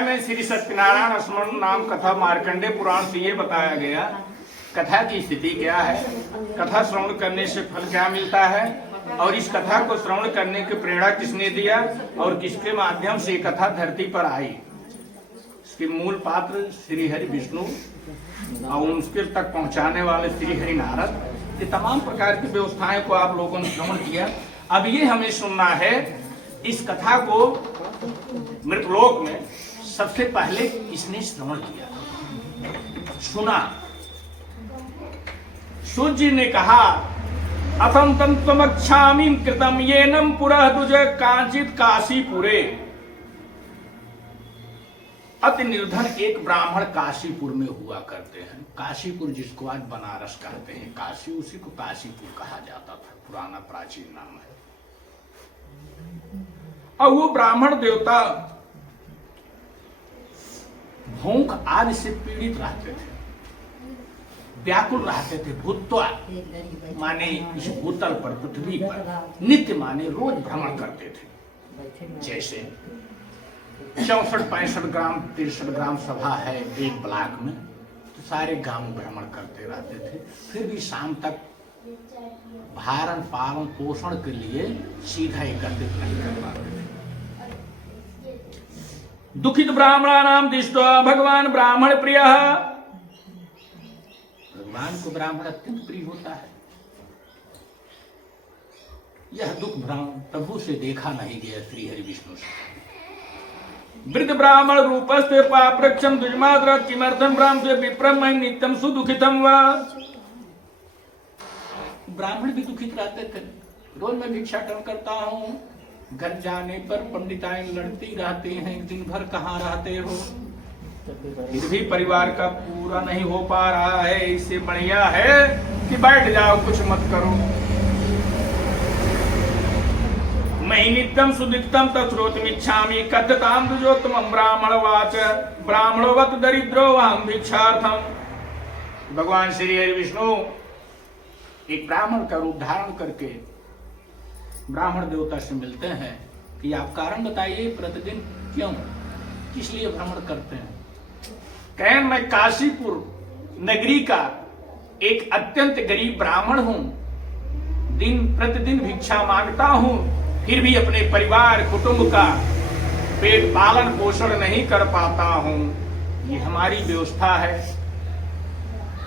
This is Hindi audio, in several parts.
अध्याय में श्री सत्यनारायण स्मरण नाम कथा मार्कंडे पुराण से ये बताया गया कथा की स्थिति क्या है, कथा श्रवण करने से फल क्या मिलता है, और इस कथा को श्रवण करने की प्रेरणा किसने दिया और किसके माध्यम से कथा धरती पर आई। इसके मूल पात्र श्री हरि विष्णु और उनके तक पहुंचाने वाले श्री हरि नारद, ये तमाम प्रकार की व्यवस्थाएं को आप लोगों ने श्रवण किया। अब ये हमें सुनना है इस कथा को मृतलोक में सबसे पहले किसने श्रवण किया, सुना। सूर्य जी ने कहा अथम तमक्षामी कृतम येनम पुरः दुज कांचित काशीपुरे। अति निर्धन एक ब्राह्मण काशीपुर में हुआ करते हैं। काशीपुर जिसको आज बनारस कहते हैं, काशी उसी को काशीपुर कहा जाता था, पुराना प्राचीन नाम है। और वो ब्राह्मण देवता भूख आदि से पीड़ित रहते थे, व्याकुल रहते थे। भूत्वा माने इस भूतल पर, पृथ्वी पर, नित्य माने रोज भ्रमण करते थे। जैसे 64-65 ग्राम 63 ग्राम सभा है एक ब्लॉक में, तो सारे गांव भ्रमण करते रहते थे। फिर भी शाम तक भारण पालन पोषण के लिए सीधा एकत्रित नहीं कर पाते थे। दुखित ब्राह्मणानाम दृष्ट्वा भगवान ब्राह्मण प्रिय। भगवान को ब्राह्मण अत्यंत प्रिय होता है। यह दुख प्रभु से देखा नहीं गया श्री हरि विष्णु से। वृद्ध ब्राह्मण रूपस्ते पाप्रक्षम दुजमात्र किमर्थम ब्राह्मण विप्रम नित्यम सुदुखितम वा। ब्राह्मण भी दुखित रहते थे। रोज मैं भिक्षाटन करता हूँ, घर जाने पर पंडिताएं लड़ती रहती हैं, दिन भर कहाँ रहते हो, फिर भी परिवार का पूरा नहीं हो पा रहा है। इससे बढ़िया है कि बैठ जाओ, कुछ मत करो। मयि नित्यम सुदिक्तम तत्रोतमिच्छामि कथताम दुजोत्तमं ब्राह्मण वाच ब्राह्मणोवत दरिद्रो अहं भिक्षार्थम। भगवान श्री हरि विष्णु एक ब्राह्मण का रूप धारण करके ब्राह्मण देवता से मिलते हैं कि आप कारण बताइए, प्रतिदिन क्यों, किस लिए भ्रमण करते हैं। कहें मैं काशीपुर नगरी का एक अत्यंत गरीब ब्राह्मण हूं, दिन प्रतिदिन भिक्षा मांगता हूं, फिर भी अपने परिवार कुटुंब का पेट पालन पोषण नहीं कर पाता हूं। ये हमारी व्यवस्था है,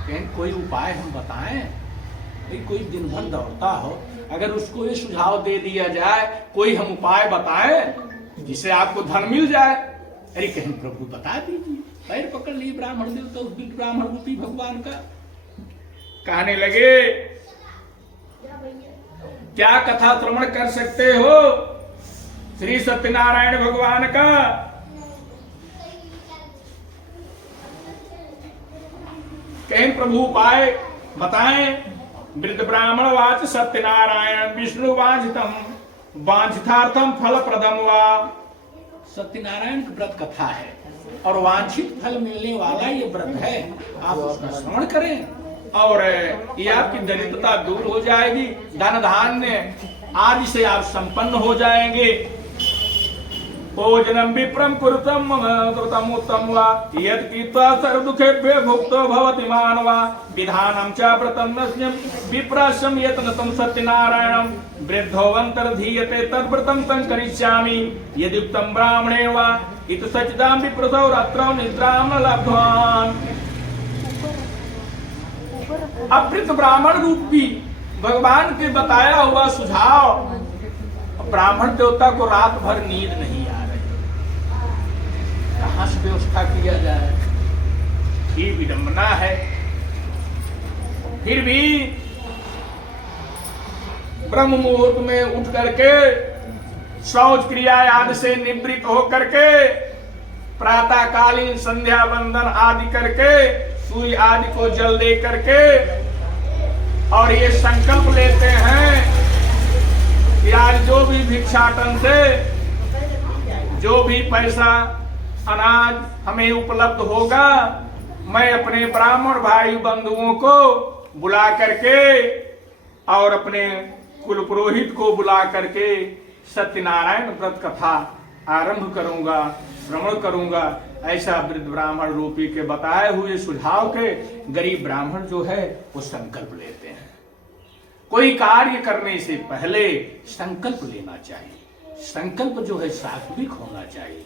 कहें कोई उपाय हम बताएं। कोई दिन भर दौड़ता हो, अगर उसको ये सुझाव दे दिया जाए, कोई हम उपाय बताएं जिससे आपको धन मिल जाए। अरे कहीं प्रभु बता दीजिए। पैर पकड़ लिए ब्राह्मण देव, तो उस ब्राह्मण रूपी भगवान का कहने लगे क्या कथा श्रवण कर सकते हो श्री सत्यनारायण भगवान का। कहें प्रभु उपाय बताएं। वृद्ध ब्राह्मण वाच सत्यनारायण विष्णु वांछितम वांछितार्थम फल प्रदम वा। सत्यनारायण की व्रत कथा है और वांछित फल मिलने वाला ये व्रत है। आप उसका श्रवण करें और ये आपकी दरिद्रता दूर हो जाएगी, धन धान्य आदि से आप संपन्न हो जाएंगे। भोजनम विप्रम कुरुतम कृतम उत्तम वा यत् पीत्वा सर्व दुखेभ्यो भुक्तो भवति मानवा। विधानम च व्रतम नस्यम विप्रशम यत्नतम सत्यनारायणम वृद्धोवंतर्धीयते तद्व्रतम संकरिष्यामि यदुक्तम ब्राह्मणे वा इत सचिदाम विप्रसौ रात्रौ निद्राम न लब्धवान्। अवृत ब्राह्मण रूपी भगवान के बताया हुआ सुझाव, ब्राह्मण देवता को रात भर नींद नहीं आ रही, कहां से व्यवस्था किया जाए, ये विडंबना है। फिर भी ब्रह्म मुहूर्त में उठ करके शौच क्रिया आदि से निवृत्त होकर के प्रातःकालीन संध्या वंदन आदि करके सूर्य आदि को जल दे करके और ये संकल्प लेते हैं कि आज जो भी भिक्षाटन से जो भी पैसा अनाज हमें उपलब्ध होगा, मैं अपने ब्राह्मण भाई बंधुओं को बुला करके और अपने कुल पुरोहित को बुला करके सत्यनारायण व्रत कथा आरंभ करूंगा। श्रवण करूंगा। ऐसा वृद्ध ब्राह्मण रूपी के बताए हुए सुझाव के गरीब ब्राह्मण जो है वो संकल्प लेते हैं। कोई कार्य करने से पहले संकल्प लेना चाहिए। संकल्प जो है सात्विक होना चाहिए,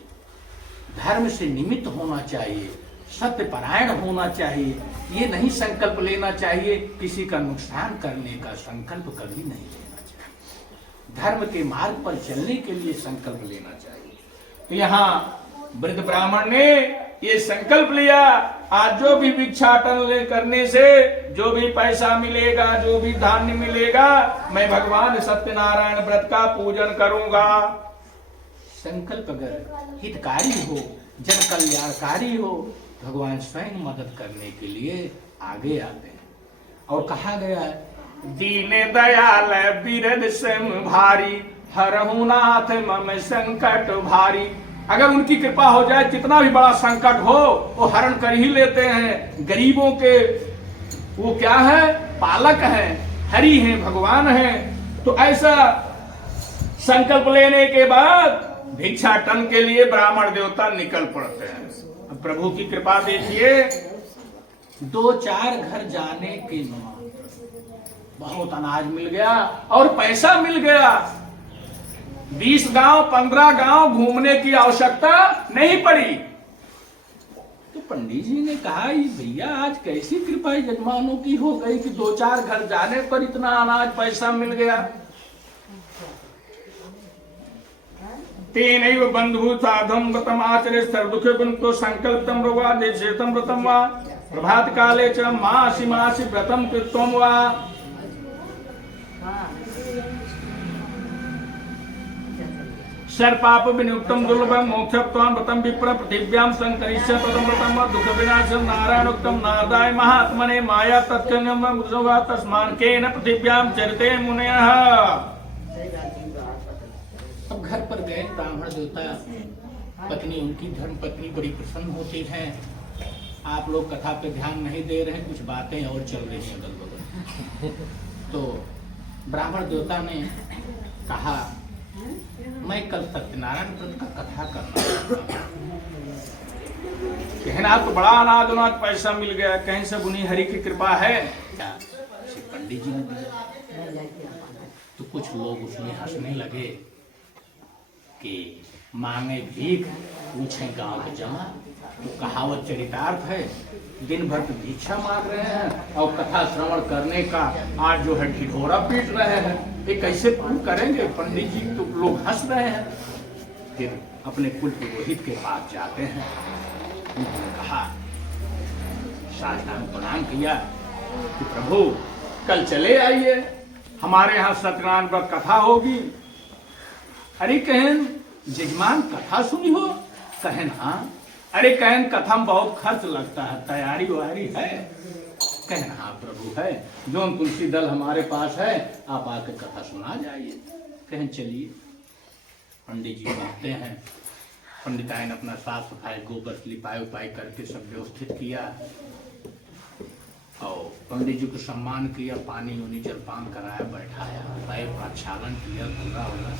धर्म से निमित्त होना चाहिए, सत्यपरायण होना चाहिए। ये नहीं संकल्प लेना चाहिए किसी का नुकसान करने का संकल्प कभी नहीं लेना चाहिए। धर्म के मार्ग पर चलने के लिए संकल्प लेना चाहिए। तो यहाँ वृद्ध ब्राह्मण ने ये संकल्प लिया, आज जो भी भिक्षाटन करने से जो भी पैसा मिलेगा, जो भी धान्य मिलेगा, मैं भगवान सत्यनारायण व्रत का पूजन करूंगा। संकल्प अगर हितकारी हो, जन कल्याणकारी हो, भगवान स्वयं मदद करने के लिए आगे आते हैं। और कहा गया है, दीन दयाल बिरद सम भारी, हरहु नाथ मम संकट भारी। अगर उनकी कृपा हो जाए, कितना भी बड़ा संकट हो वो हरण कर ही लेते हैं। गरीबों के वो क्या है, पालक हैं, हरि हैं, भगवान हैं। तो ऐसा संकल्प लेने के बाद भिक्षाटन के लिए ब्राह्मण देवता निकल पड़ते हैं। अब प्रभु की कृपा देखिए, 2-4 घर जाने के बाद बहुत अनाज मिल गया और पैसा मिल गया। 20 गांव 15 गांव घूमने की आवश्यकता नहीं पड़ी। तो पंडित जी ने कहा, भैया आज कैसी कृपा यजमानों की हो गई कि 2-4 घर जाने पर इतना अनाज पैसा मिल गया। तेनैव बंधु साधम व्रतम आचरे सर्वदुखे गुणतो संकल्पतम रोवा देशेतम व्रतम वा प्रभात काले च मासी मासी व्रतम कृत्वम वा। सर्पाप विनियुक्तम दुर्लभम मोक्षत्वान् व्रतम विप्र पृथिव्यां संकरिष्य तदम व्रतम दुख विनाशम नारायणोक्तम नारदाय महात्मने माया तत्कन्यम मृषवा तस्मान् केन पृथिव्यां चरते मुनयः। अब घर पर गए ब्राह्मण देवता, पत्नी उनकी धर्म पत्नी बड़ी प्रसन्न होती हैं। आप लोग कथा पे ध्यान नहीं दे रहे, कुछ बातें और चल रही हैं अगल बगल। तो ब्राह्मण देवता ने कहा, मैं कल सत्यनारायण व्रत का कथा करना। कहना आपको बड़ा अनाज पैसा मिल गया, कहीं से उन्हीं हरि की कृपा है क्या? पंडित जी ने दिया। तो कुछ लोग उसमें हंसने लगे कि मांगे भीख पूछे गांव के जमा। तो कहावत चरितार्थ है, दिन भर तो भिक्षा मांग रहे हैं और कथा श्रवण करने का आज जो है ढिढोरा पीट रहे हैं। ये कैसे पूर्ण करेंगे? पंडित जी तो लोग हंस रहे हैं। फिर अपने कुल पुरोहित के पास जाते हैं। उन्होंने कहा, साष्टांग प्रणाम किया कि प्रभु कल चले आइए, हमारे यहाँ सत्यनारायण व्रत कथा होगी। अरे कहन जजमान कथा सुनी हो? कहन हाँ। अरे कहन कथा में बहुत खर्च लगता है, तैयारी वारी है? कहन हाँ प्रभु है, जो तुलसी दल हमारे पास है, आप आके कथा सुना जाइए। कहन चलिए। पंडित जी आते हैं। पंडिताइन अपना साफ सफाई गोबर लिपाई उपाई करके सब व्यवस्थित किया और पंडित जी को सम्मान किया, पानी उनी जलपान कराया, बैठाया, पैर प्रक्षालन किया, पूरा होगा।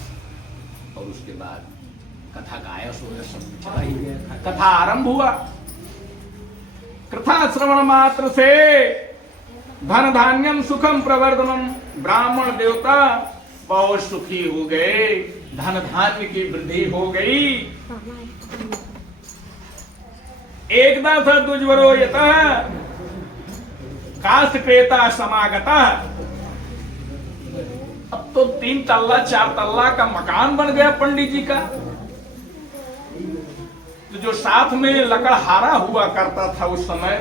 और उसके बाद कथा गाया सोया सब चला ही गया। कथा आरंभ हुआ। कथा श्रवण मात्र से धन धान्यम सुखम प्रवर्धनम, ब्राह्मण देवता बहुत सुखी हो गए, धन धान्य की वृद्धि हो गई। एकदा स दुज्वरो यतः काष्ठ क्रेता समागता। अब तो 3 तल्ला 4 तल्ला का मकान बन गया पंडित जी का। तो जो साथ में लकड़हारा हुआ करता था उस समय,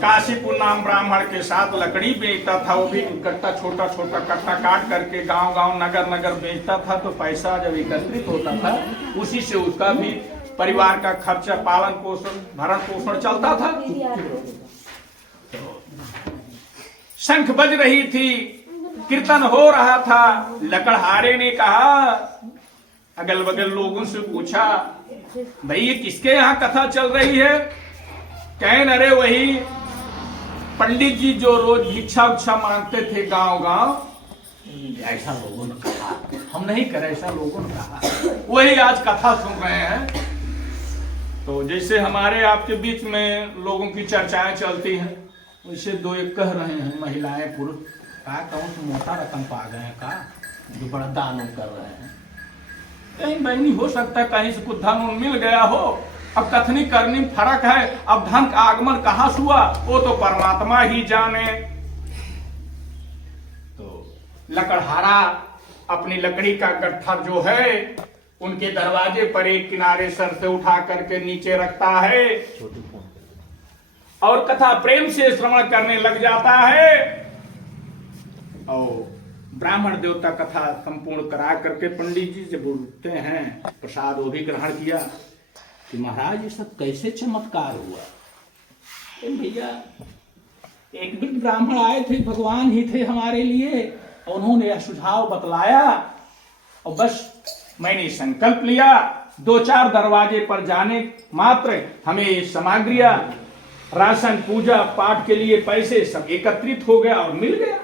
काशीपुर नाम ब्राह्मण के साथ लकड़ी बेचता था। वो भी कट्टा छोटा छोटा कट्टा काट करके गांव गांव नगर नगर बेचता था। तो पैसा जब एकत्रित होता था उसी से उसका भी परिवार का खर्चा, पालन पोषण, भरण पोषण चलता था। तो शंख बज रही थी, कीर्तन हो रहा था। लकड़हारे ने कहा, अगल बगल लोगों से पूछा, भाई ये किसके यहाँ कथा चल रही है? कहन अरे वही पंडित जी जो रोज भिक्षा उच्छा मांगते थे गांव गांव, ऐसा लोगों ने कहा, हम नहीं करे, ऐसा लोगों ने कहा, वही आज कथा सुन रहे हैं। तो जैसे हमारे आपके बीच में लोगों की चर्चाएं चलती हैं, वैसे दो एक कह रहे हैं महिलाएं पुरुष, का कौन सा मोटा रकम पा गए हैं का, जो बड़ा दान कर रहे हैं। कहीं बहनी हो सकता है कहीं से कुछ धन मिल गया हो। अब कथनी करनी में फर्क है। अब धन का आगमन कहां से हुआ वो तो परमात्मा ही जाने। तो लकड़हारा अपनी लकड़ी का गट्ठर जो है उनके दरवाजे पर एक किनारे सर से उठा करके नीचे रखता है और कथा प्रेम से श्रवण करने लग जाता है। और ब्राह्मण देवता कथा संपूर्ण करा करके पंडित जी जब उठते हैं, प्रसाद वो भी ग्रहण किया कि महाराज ये सब कैसे चमत्कार हुआ। भैया एक भी ब्राह्मण आए थे, भगवान ही थे हमारे लिए, और उन्होंने यह सुझाव बतलाया और बस मैंने संकल्प लिया 2-4 दरवाजे पर जाने मात्र हमें सामग्रियां, राशन, पूजा पाठ के लिए पैसे सब एकत्रित हो गया और मिल गया।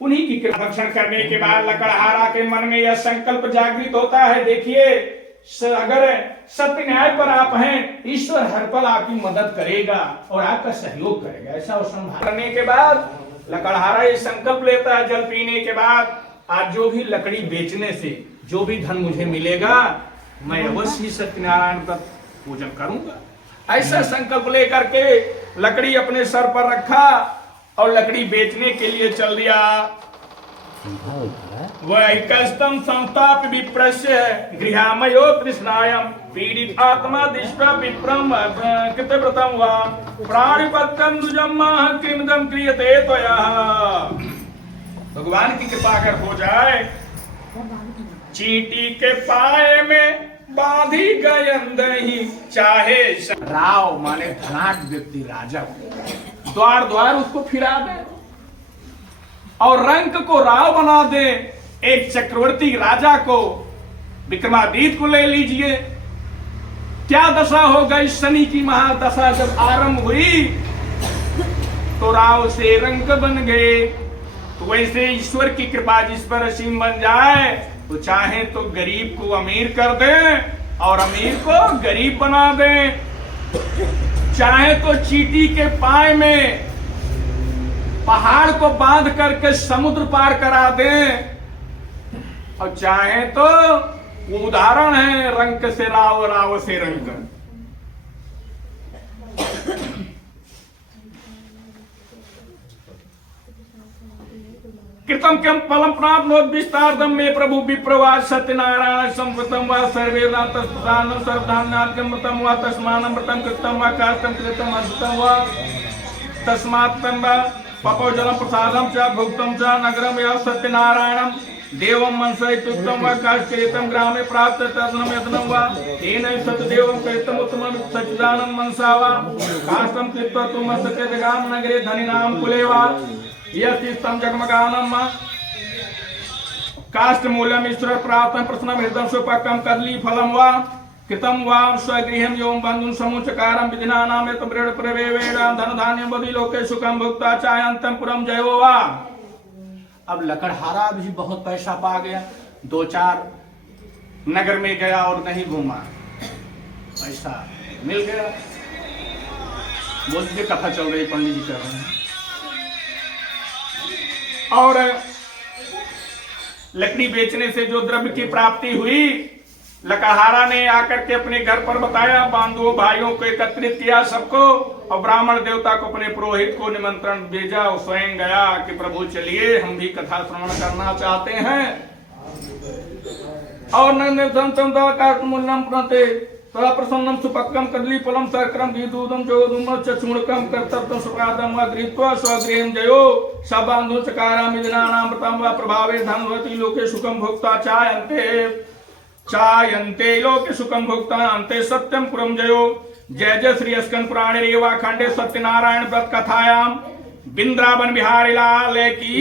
उन्हीं की कृपा भक्षण करने के बाद लकड़हारा के मन में यह संकल्प जागृत होता है, देखिए अगर सत्य न्याय पर आप हैं, ईश्वर हर पल आपकी मदद करेगा और आपका सहयोग करेगा। ऐसा करने के बाद लकड़हारा ये संकल्प लेता है, जल पीने के बाद आज जो भी लकड़ी बेचने से जो भी धन मुझे मिलेगा मैं अवश्य ही सत्यनारायण का पूजन करूंगा। ऐसा संकल्प लेकर के लकड़ी अपने सर पर रखा और लकड़ी बेचने के लिए चल दिया। वैकस्तम संस्थाप्य विप्रस्य गृहामयो तृष्णायाम पीड़ित आत्मा दृष्ट्वा विप्रम कृतव्रतम वा प्राणिपत्यम दुजम्मा किमदम क्रियते त्वया। भगवान की कृपा अगर हो जाए, चींटी के पाए में बांधी गयंदही चाहे राव माने धनाढ्य व्यक्ति राजा द्वार द्वार उसको फिरा दे और रंक को राव बना दे। एक चक्रवर्ती राजा को, विक्रमादित्य को ले लीजिए, क्या दशा हो गई। शनि की महादशा जब आरंभ हुई तो राव से रंक बन गए। तो वैसे ईश्वर की कृपा जिस पर असीम बन जाए तो चाहे तो गरीब को अमीर कर दे और अमीर को गरीब बना दे, चाहे तो चींटी के पाय में पहाड़ को बांध करके समुद्र पार करा दे, और चाहे तो वो उदाहरण है रंक से राव, राव से रंक। कृतम क्यम फलम प्राप्नोत विस्तारदम में प्रभु विप्रवाद सत्यनारायण संप्रतम वा सर्वेदां तत्प्रदानं सर्वधान्याद्यमृतं वा तस्मानमृतं कृतं वा काष्ठं कृतं अमृतं वा तस्मात्तं वा पपो जलं प्रसादं च भुक्तं च नगरं या सत्यनारायणं देवं मनसयितुक्तं वा काष्ठकृतं ग्रामे प्राप्त तदनं यत्नं वा तेन सत्यदेवं कृतं उत्तमं सच्चिदानं मनसा वा काष्ठं कृत्वा तु मस्तके ग्राम नगरे धनिनां कुले वा यस्तिस्तं जगमगानं काष्ठमूलम् ईश्वर प्राप्तं प्रसन्नं हृदं सुपक्वं कदली फलं वा कृतं वा स्वगृहं यों बन्धुं समुचकारं विधिनानां यत् मृड प्रवेवेदां धन धान्यं बदि लोके सुखं भुक्त्वा चायन्तं पुरं जयो वा। अब लकड़हारा भी बहुत पैसा पा गया, 2-4 नगर में गया और नहीं घूमा, पैसा मिल गया। बोलते कथा चल रही, पंडित जी कर रहे हैं। और लकड़ी बेचने से जो द्रव्य की प्राप्ति हुई, लकड़हारा ने आकर के अपने घर पर बताया, बांधुओं भाइयों को एकत्रित किया सबको, और ब्राह्मण देवता को अपने पुरोहित को निमंत्रण भेजा और स्वयं गया कि प्रभु चलिए हम भी कथा श्रवण करना चाहते हैं। और तदा प्रसन्नं सुपक्वं कदली फलं शर्करं घीदूधं जोदुम चूर्णकं कर्तव्यं सुखादं वा गृहीत्वा स्वगृहं जयो सबान्धुं चकारामि दिनानामृतं वा प्रभावे धनवती लोके सुखं भोक्ता चायन्ते लोके सुखं भोक्ता अन्ते सत्यं पुरं जयो। जय जय श्री स्कंद पुराणे रेवा खंडे सत्यनारायण व्रत कथायां वृंदावन बिहारी लाल की।